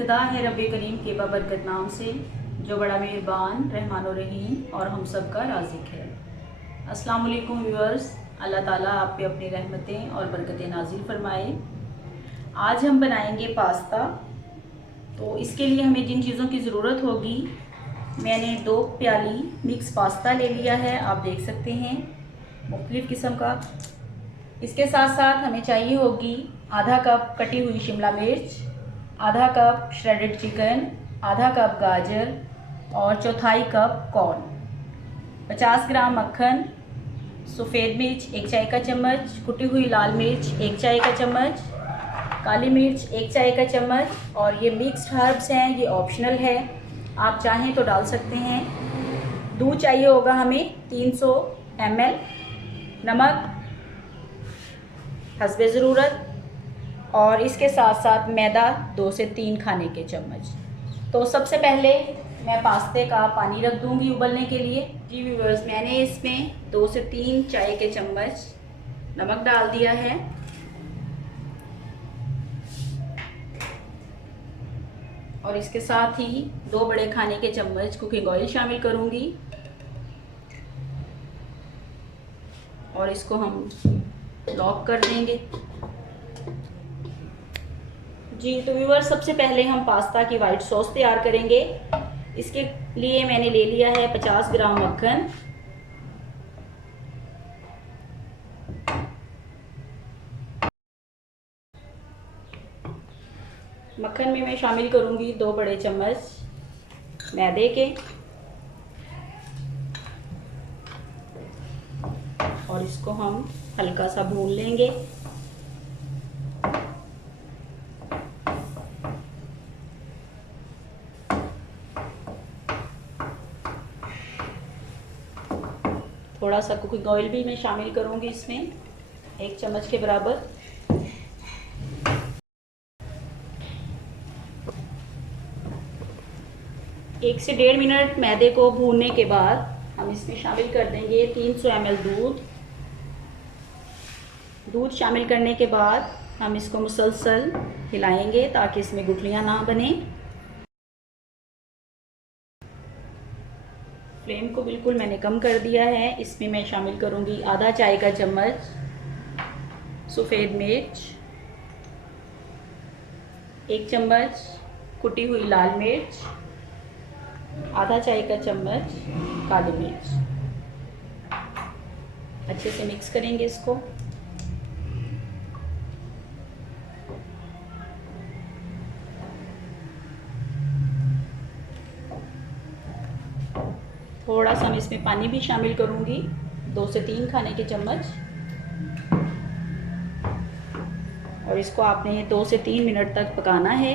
इब्तिदा है रब करीम के बाबरकत नाम से जो बड़ा मेहरबान रहमान और रहीम और हम सब का राज़िक है। अस्सलाम वालेकुम व्यूअर्स, अल्लाह ताला आप पे अपनी रहमतें और बरकतें नाजिल फरमाए। आज हम बनाएंगे पास्ता। तो इसके लिए हमें जिन चीज़ों की ज़रूरत होगी, मैंने 2 प्याली मिक्स पास्ता ले लिया है, आप देख सकते हैं मुख्तलिफ़ किस्म का। इसके साथ साथ हमें चाहिए होगी आधा कप कटी हुई शिमला मिर्च, आधा कप श्रेडेड चिकन, आधा कप गाजर और चौथाई कप कॉर्न, 50 ग्राम मक्खन, सफ़ेद मिर्च 1 चाय का चम्मच, कुटी हुई लाल मिर्च 1 चाय का चम्मच, काली मिर्च 1 चाय का चम्मच। और ये मिक्स्ड हर्ब्स हैं, ये ऑप्शनल है, आप चाहें तो डाल सकते हैं। दूध चाहिए होगा हमें 300 ml, नमक हस्बे ज़रूरत, और इसके साथ साथ मैदा 2 से 3 खाने के चम्मच। तो सबसे पहले मैं पास्ते का पानी रख दूंगी उबलने के लिए। जी व्यूअर्स, मैंने इसमें 2 से 3 चाय के चम्मच नमक डाल दिया है और इसके साथ ही 2 बड़े खाने के चम्मच कुकिंग ऑयल शामिल करूंगी और इसको हम लॉक कर देंगे। जी तो व्यूअर्स, सबसे पहले हम पास्ता की वाइट सॉस तैयार करेंगे। इसके लिए मैंने ले लिया है 50 ग्राम मक्खन, मक्खन में मैं शामिल करूंगी 2 बड़े चम्मच मैदे के और इसको हम हल्का सा भून लेंगे। थोड़ा सा कुकिंग ऑयल भी मैं शामिल करूंगी इसमें, 1 चम्मच के बराबर। एक से 1.5 मिनट मैदे को भूनने के बाद हम इसमें शामिल कर देंगे 300 ml दूध। दूध शामिल करने के बाद हम इसको मुसलसल हिलाएंगे ताकि इसमें गुठलियां ना बने। फ्लेम को बिल्कुल मैंने कम कर दिया है। इसमें मैं शामिल करूंगी आधा चाय का चम्मच सफ़ेद मिर्च, 1 चम्मच कुटी हुई लाल मिर्च, आधा चाय का चम्मच काली मिर्च। अच्छे से मिक्स करेंगे इसको। थोड़ा सा मैं इसमें पानी भी शामिल करूंगी, 2 से 3 खाने के चम्मच, और इसको आपने 2 से 3 मिनट तक पकाना है,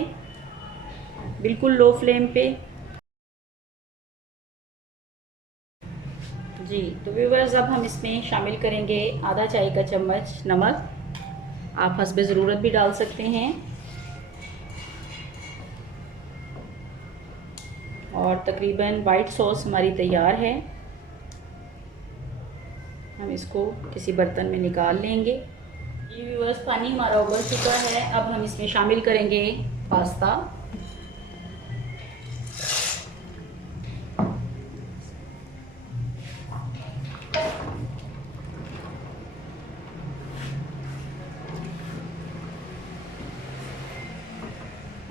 बिल्कुल लो फ्लेम पे। जी तो व्यूअर्स, अब हम इसमें शामिल करेंगे आधा चाय का चम्मच नमक, आप हस्बे ज़रूरत भी डाल सकते हैं। और तकरीबन वाइट सॉस हमारी तैयार है। हम इसको किसी बर्तन में निकाल लेंगे। ये व्यूअर्स, पानी हमारा उबल चुका है। अब हम इसमें शामिल करेंगे पास्ता।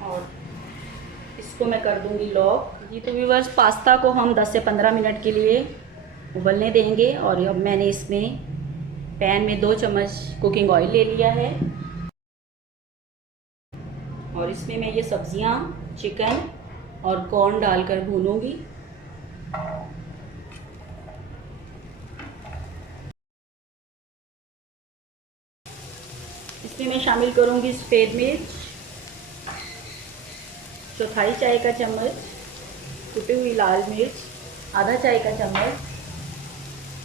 और इसको मैं कर दूंगी लॉक। जी तो व्यूअर्स, पास्ता को हम 10 से 15 मिनट के लिए उबलने देंगे। और अब मैंने इसमें पैन में 2 चम्मच कुकिंग ऑयल ले लिया है और इसमें मैं ये सब्जियां, चिकन और कॉर्न डालकर भूनूंगी। इसमें मैं शामिल करूंगी सफ़ेद मिर्च, चौथाई चाय का चम्मच कुटी हुई लाल मिर्च, आधा चाय का चम्मच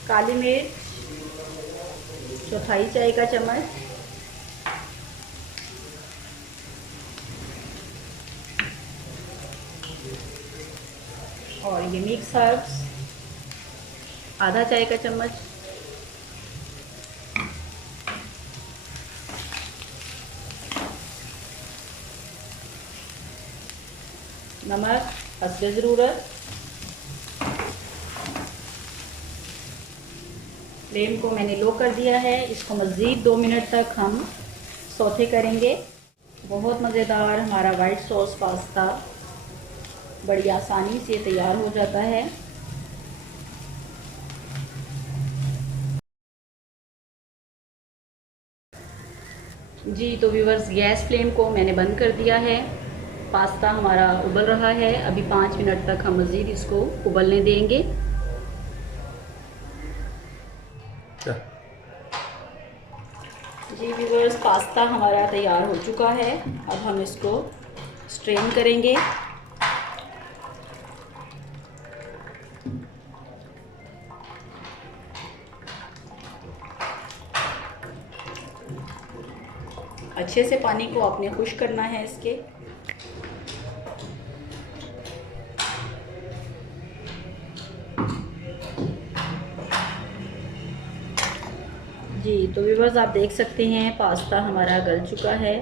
काली मिर्च, चौथाई चाय का चम्मच, और ये मिक्स हर्ब्स आधा चाय का चम्मच, नमक हस्बे ज़रूरत। फ्लेम को मैंने लो कर दिया है। इसको मज़ीद 2 मिनट तक हम सौते करेंगे। बहुत मज़ेदार हमारा वाइट सॉस पास्ता बड़ी आसानी से तैयार हो जाता है। जी तो व्यूअर्स, गैस फ्लेम को मैंने बंद कर दिया है। पास्ता हमारा उबल रहा है। अभी 5 मिनट तक हम मज़ीद इसको उबलने देंगे। जी व्यूअर्स, पास्ता हमारा तैयार हो चुका है। अब हम इसको स्ट्रेन करेंगे। अच्छे से पानी को आपने खुश करना है इसके। जी तो व्यूअर्स, आप देख सकते हैं पास्ता हमारा गल चुका है।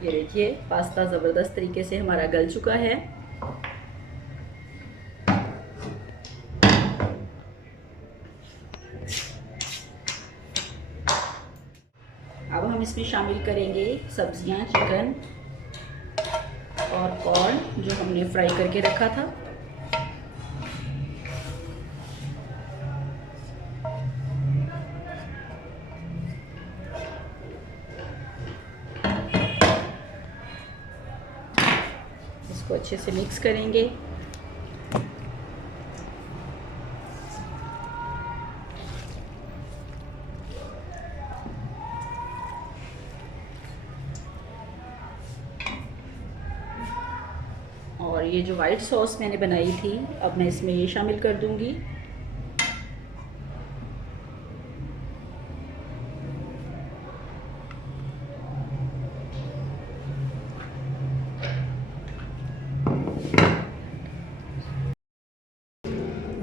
ये देखिए, पास्ता ज़बरदस्त तरीके से हमारा गल चुका है। अब हम इसमें शामिल करेंगे सब्जियां, चिकन और कॉर्न जो हमने फ्राई करके रखा था। इसको अच्छे से मिक्स करेंगे। और ये जो वाइट सॉस मैंने बनाई थी, अब मैं इसमें ये शामिल कर दूंगी।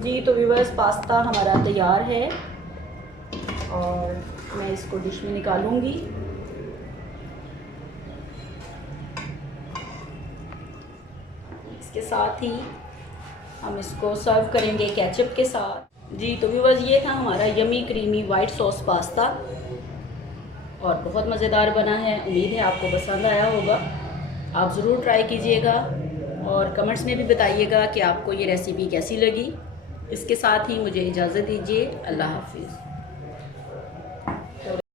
जी तो व्यूअर्स, पास्ता हमारा तैयार है और मैं इसको डिश में निकालूंगी। इसके साथ ही हम इसको सर्व करेंगे केचप के साथ। जी तो व्यूअर्स, ये था हमारा yummy creamy white sauce pasta और बहुत मज़ेदार बना है। उम्मीद है आपको पसंद आया होगा। आप ज़रूर ट्राई कीजिएगा और कमेंट्स में भी बताइएगा कि आपको ये रेसिपी कैसी लगी। इसके साथ ही मुझे इजाज़त दीजिए। अल्लाह हाफिज़।